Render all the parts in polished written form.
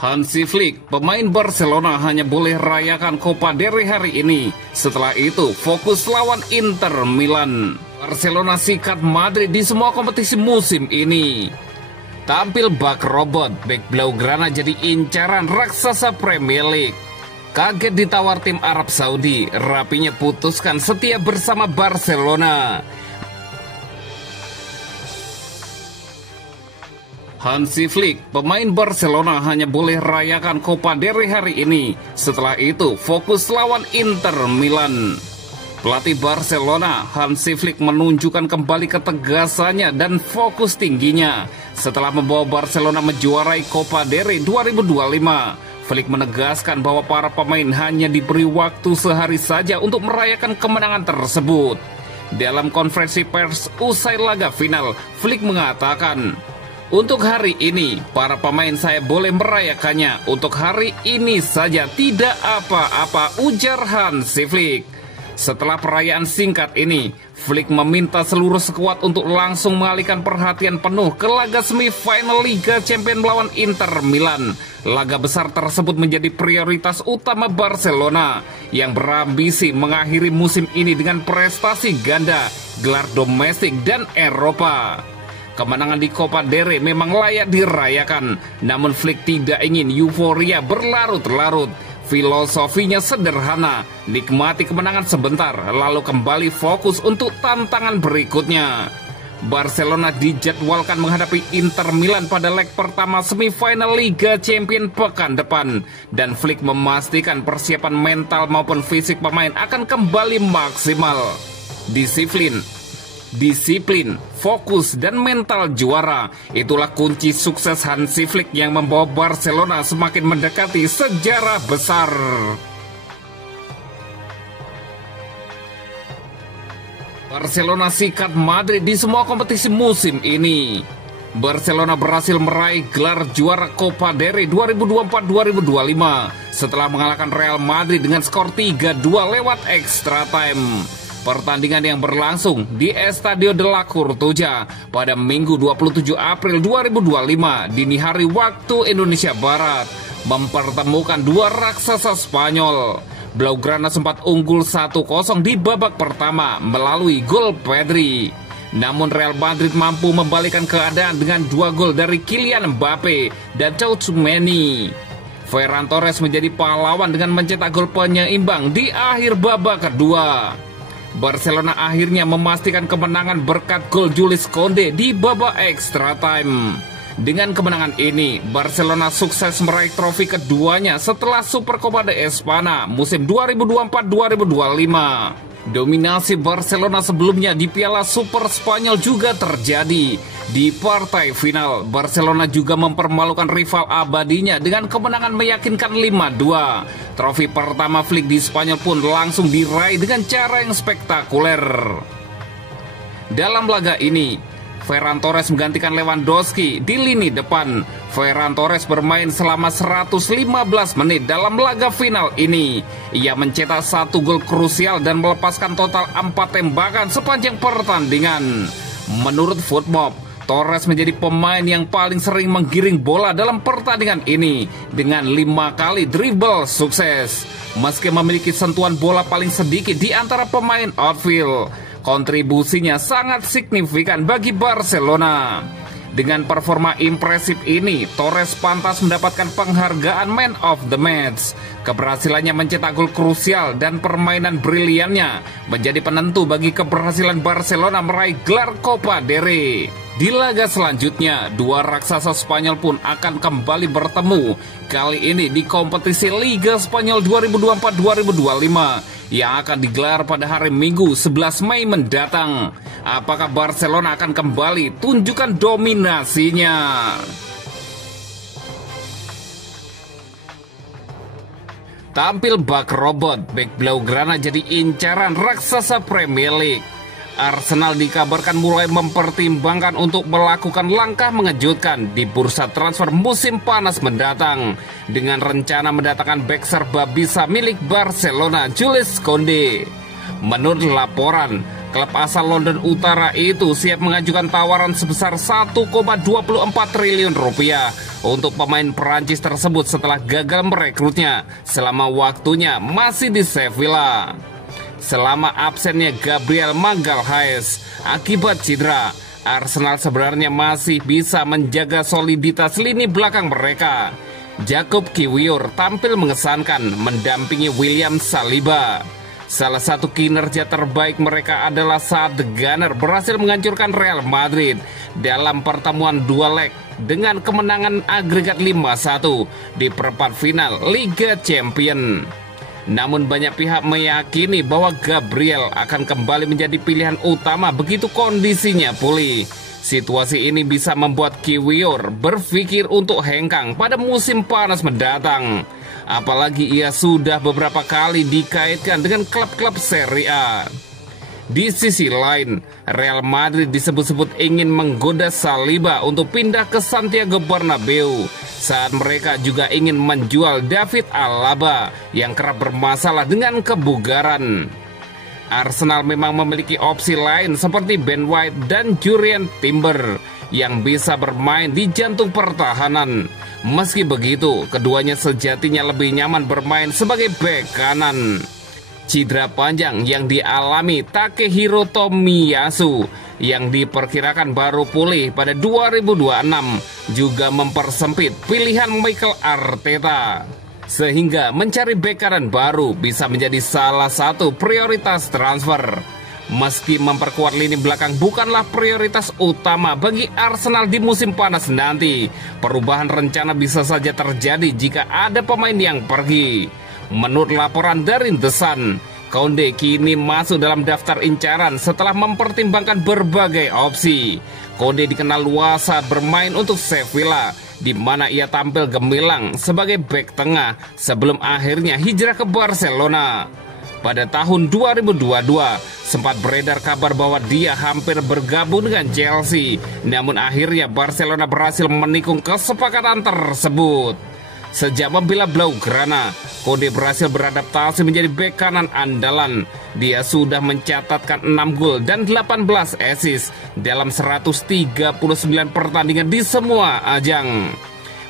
Hansi Flick, pemain Barcelona, hanya boleh rayakan Copa del Rey hari ini. Setelah itu fokus lawan Inter Milan. Barcelona sikat Madrid di semua kompetisi musim ini. Tampil bak robot, bek Blaugrana jadi incaran raksasa Premier League. Kaget ditawar tim Arab Saudi, rapinya putuskan setia bersama Barcelona. Hansi Flick, pemain Barcelona, hanya boleh rayakan Copa del Rey hari ini. Setelah itu fokus lawan Inter Milan. Pelatih Barcelona, Hansi Flick, menunjukkan kembali ketegasannya dan fokus tingginya setelah membawa Barcelona menjuarai Copa del Rey 2025. Flick menegaskan bahwa para pemain hanya diberi waktu sehari saja untuk merayakan kemenangan tersebut. Dalam konferensi pers usai laga final, Flick mengatakan, "Untuk hari ini, para pemain saya boleh merayakannya. Untuk hari ini saja, tidak apa-apa," ujar Hansi Flick. Setelah perayaan singkat ini, Flick meminta seluruh skuad untuk langsung mengalihkan perhatian penuh ke laga semifinal Liga Champions melawan Inter Milan. Laga besar tersebut menjadi prioritas utama Barcelona yang berambisi mengakhiri musim ini dengan prestasi ganda, gelar domestik dan Eropa. Kemenangan di Copa del Rey memang layak dirayakan, namun Flick tidak ingin euforia berlarut-larut. Filosofinya sederhana, nikmati kemenangan sebentar, lalu kembali fokus untuk tantangan berikutnya. Barcelona dijadwalkan menghadapi Inter Milan pada leg pertama semifinal Liga Champions pekan depan, dan Flick memastikan persiapan mental maupun fisik pemain akan kembali maksimal. Disiplin, fokus, dan mental juara, itulah kunci sukses Hansi Flick yang membawa Barcelona semakin mendekati sejarah besar. Barcelona sikat Madrid di semua kompetisi musim ini. Barcelona berhasil meraih gelar juara Copa del Rey 2024-2025 setelah mengalahkan Real Madrid dengan skor 3-2 lewat extra time. Pertandingan yang berlangsung di Estadio de la Coruña pada Minggu 27 April 2025 dini hari waktu Indonesia Barat mempertemukan dua raksasa Spanyol. Blaugrana sempat unggul 1-0 di babak pertama melalui gol Pedri. Namun Real Madrid mampu membalikan keadaan dengan 2 gol dari Kylian Mbappe dan Tchouaméni. Ferran Torres menjadi pahlawan dengan mencetak gol penyeimbang di akhir babak kedua. Barcelona akhirnya memastikan kemenangan berkat gol Jules Koundé di babak extra time. Dengan kemenangan ini, Barcelona sukses meraih trofi keduanya setelah Supercopa de España musim 2024-2025. Dominasi Barcelona sebelumnya di Piala Super Spanyol juga terjadi. Di partai final, Barcelona juga mempermalukan rival abadinya dengan kemenangan meyakinkan 5-2. Trofi pertama Flick di Spanyol pun langsung diraih dengan cara yang spektakuler. Dalam laga ini, Ferran Torres menggantikan Lewandowski di lini depan. Ferran Torres bermain selama 115 menit dalam laga final ini. Ia mencetak 1 gol krusial dan melepaskan total 4 tembakan sepanjang pertandingan. Menurut Footmob, Torres menjadi pemain yang paling sering menggiring bola dalam pertandingan ini dengan 5 kali dribble sukses. Meski memiliki sentuhan bola paling sedikit di antara pemain outfield, kontribusinya sangat signifikan bagi Barcelona. Dengan performa impresif ini, Torres pantas mendapatkan penghargaan Man of the Match. Keberhasilannya mencetak gol krusial dan permainan briliannya menjadi penentu bagi keberhasilan Barcelona meraih gelar Copa del Rey. Di laga selanjutnya, dua raksasa Spanyol pun akan kembali bertemu. Kali ini di kompetisi Liga Spanyol 2024-2025 yang akan digelar pada hari Minggu 11 Mei mendatang. Apakah Barcelona akan kembali tunjukkan dominasinya? Tampil bak robot, bek Blaugrana jadi incaran raksasa Premier League. Arsenal dikabarkan mulai mempertimbangkan untuk melakukan langkah mengejutkan di bursa transfer musim panas mendatang dengan rencana mendatangkan bek serba bisa milik Barcelona, Jules Koundé. Menurut laporan, klub asal London Utara itu siap mengajukan tawaran sebesar 1,24 triliun rupiah untuk pemain Perancis tersebut setelah gagal merekrutnya selama waktunya masih di Sevilla. Selama absennya Gabriel Magalhaes akibat cedera, Arsenal sebenarnya masih bisa menjaga soliditas lini belakang mereka. Jakub Kiwior tampil mengesankan mendampingi William Saliba. Salah satu kinerja terbaik mereka adalah saat The Gunner berhasil menghancurkan Real Madrid dalam pertemuan dua leg dengan kemenangan agregat 5-1 di perempat final Liga Champions. Namun banyak pihak meyakini bahwa Gabriel akan kembali menjadi pilihan utama begitu kondisinya pulih. Situasi ini bisa membuat Kiwior berpikir untuk hengkang pada musim panas mendatang. Apalagi ia sudah beberapa kali dikaitkan dengan klub-klub Serie A. Di sisi lain, Real Madrid disebut-sebut ingin menggoda Saliba untuk pindah ke Santiago Bernabeu saat mereka juga ingin menjual David Alaba yang kerap bermasalah dengan kebugaran. Arsenal memang memiliki opsi lain seperti Ben White dan Jurrien Timber yang bisa bermain di jantung pertahanan. Meski begitu, keduanya sejatinya lebih nyaman bermain sebagai bek kanan. Cedera panjang yang dialami Takehiro Tomiyasu yang diperkirakan baru pulih pada 2026 juga mempersempit pilihan Mikel Arteta. Sehingga mencari bek kanan baru bisa menjadi salah satu prioritas transfer. Meski memperkuat lini belakang bukanlah prioritas utama bagi Arsenal di musim panas nanti, perubahan rencana bisa saja terjadi jika ada pemain yang pergi. Menurut laporan dari The Sun, Koundé kini masuk dalam daftar incaran setelah mempertimbangkan berbagai opsi. Koundé dikenal luas saat bermain untuk Sevilla, di mana ia tampil gemilang sebagai bek tengah sebelum akhirnya hijrah ke Barcelona. Pada tahun 2022, sempat beredar kabar bahwa dia hampir bergabung dengan Chelsea, namun akhirnya Barcelona berhasil menikung kesepakatan tersebut. Sejak membela Blaugrana, Koundé berhasil beradaptasi menjadi bek kanan andalan. Dia sudah mencatatkan 6 gol dan 18 assist dalam 139 pertandingan di semua ajang.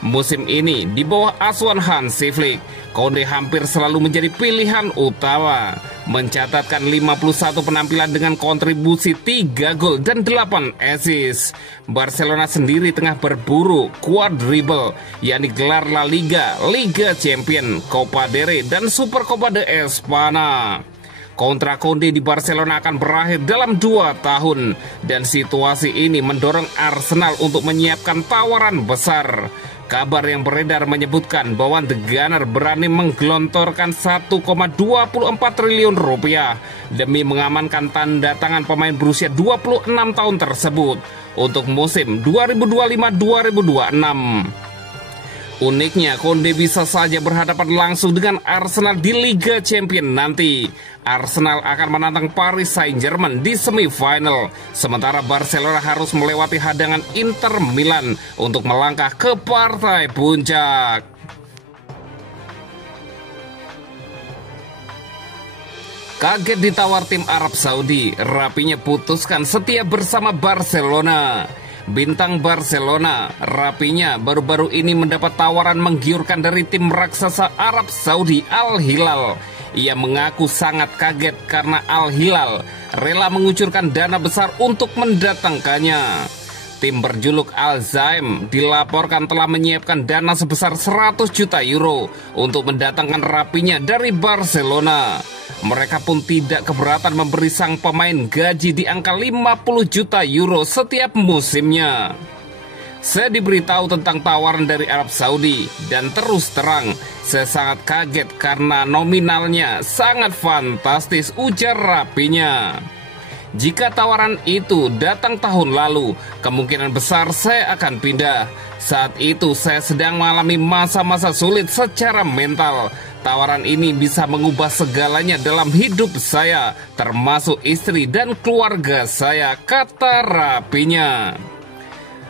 Musim ini di bawah asuhan Hansi Flick, Koundé hampir selalu menjadi pilihan utama, mencatatkan 51 penampilan dengan kontribusi 3 gol dan 8 assist. Barcelona sendiri tengah berburu quadruple, yakni gelar La Liga, Liga Champions, Copa del Rey, dan Super Copa de Espana. Kontrak Koundé di Barcelona akan berakhir dalam 2 tahun, dan situasi ini mendorong Arsenal untuk menyiapkan tawaran besar. Kabar yang beredar menyebutkan bahwa The Gunner berani menggelontorkan 1,24 triliun rupiah demi mengamankan tanda tangan pemain berusia 26 tahun tersebut untuk musim 2025-2026. Uniknya, Koundé bisa saja berhadapan langsung dengan Arsenal di Liga Champions nanti. Arsenal akan menantang Paris Saint-Germain di semifinal, sementara Barcelona harus melewati hadangan Inter Milan untuk melangkah ke partai puncak. Kaget ditawar tim Arab Saudi, Rapinya putuskan setia bersama Barcelona. Bintang Barcelona, Rapinya baru-baru ini mendapat tawaran menggiurkan dari tim raksasa Arab Saudi Al Hilal. Ia mengaku sangat kaget karena Al Hilal rela mengucurkan dana besar untuk mendatangkannya. Tim berjuluk Al Zaim dilaporkan telah menyiapkan dana sebesar 100 juta euro untuk mendatangkan Rapinya dari Barcelona. Mereka pun tidak keberatan memberi sang pemain gaji di angka 50 juta euro setiap musimnya. Saya diberitahu tentang tawaran dari Arab Saudi dan terus terang, saya sangat kaget karena nominalnya sangat fantastis, ujar Rapinya. Jika tawaran itu datang tahun lalu, kemungkinan besar saya akan pindah. Saat itu saya sedang mengalami masa-masa sulit secara mental. Tawaran ini bisa mengubah segalanya dalam hidup saya, termasuk istri dan keluarga saya, kata Rapinya.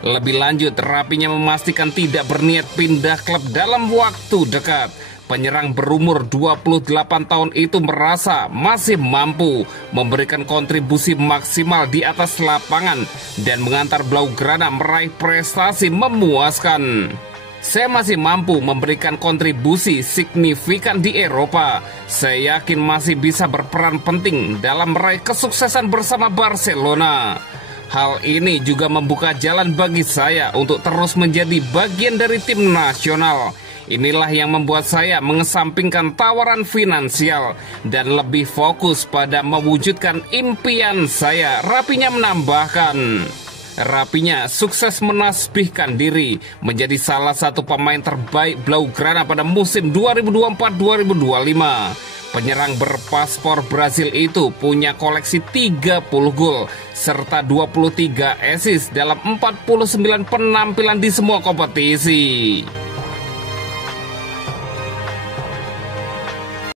Lebih lanjut, Rapinya memastikan tidak berniat pindah klub dalam waktu dekat. Penyerang berumur 28 tahun itu merasa masih mampu memberikan kontribusi maksimal di atas lapangan dan mengantar Blaugrana meraih prestasi memuaskan. Saya masih mampu memberikan kontribusi signifikan di Eropa. Saya yakin masih bisa berperan penting dalam meraih kesuksesan bersama Barcelona. Hal ini juga membuka jalan bagi saya untuk terus menjadi bagian dari tim nasional. Inilah yang membuat saya mengesampingkan tawaran finansial dan lebih fokus pada mewujudkan impian saya. Rapinya menambahkan. Rapinya sukses menasbihkan diri menjadi salah satu pemain terbaik Blaugrana pada musim 2024-2025. Penyerang berpaspor Brasil itu punya koleksi 30 gol serta 23 assist dalam 49 penampilan di semua kompetisi.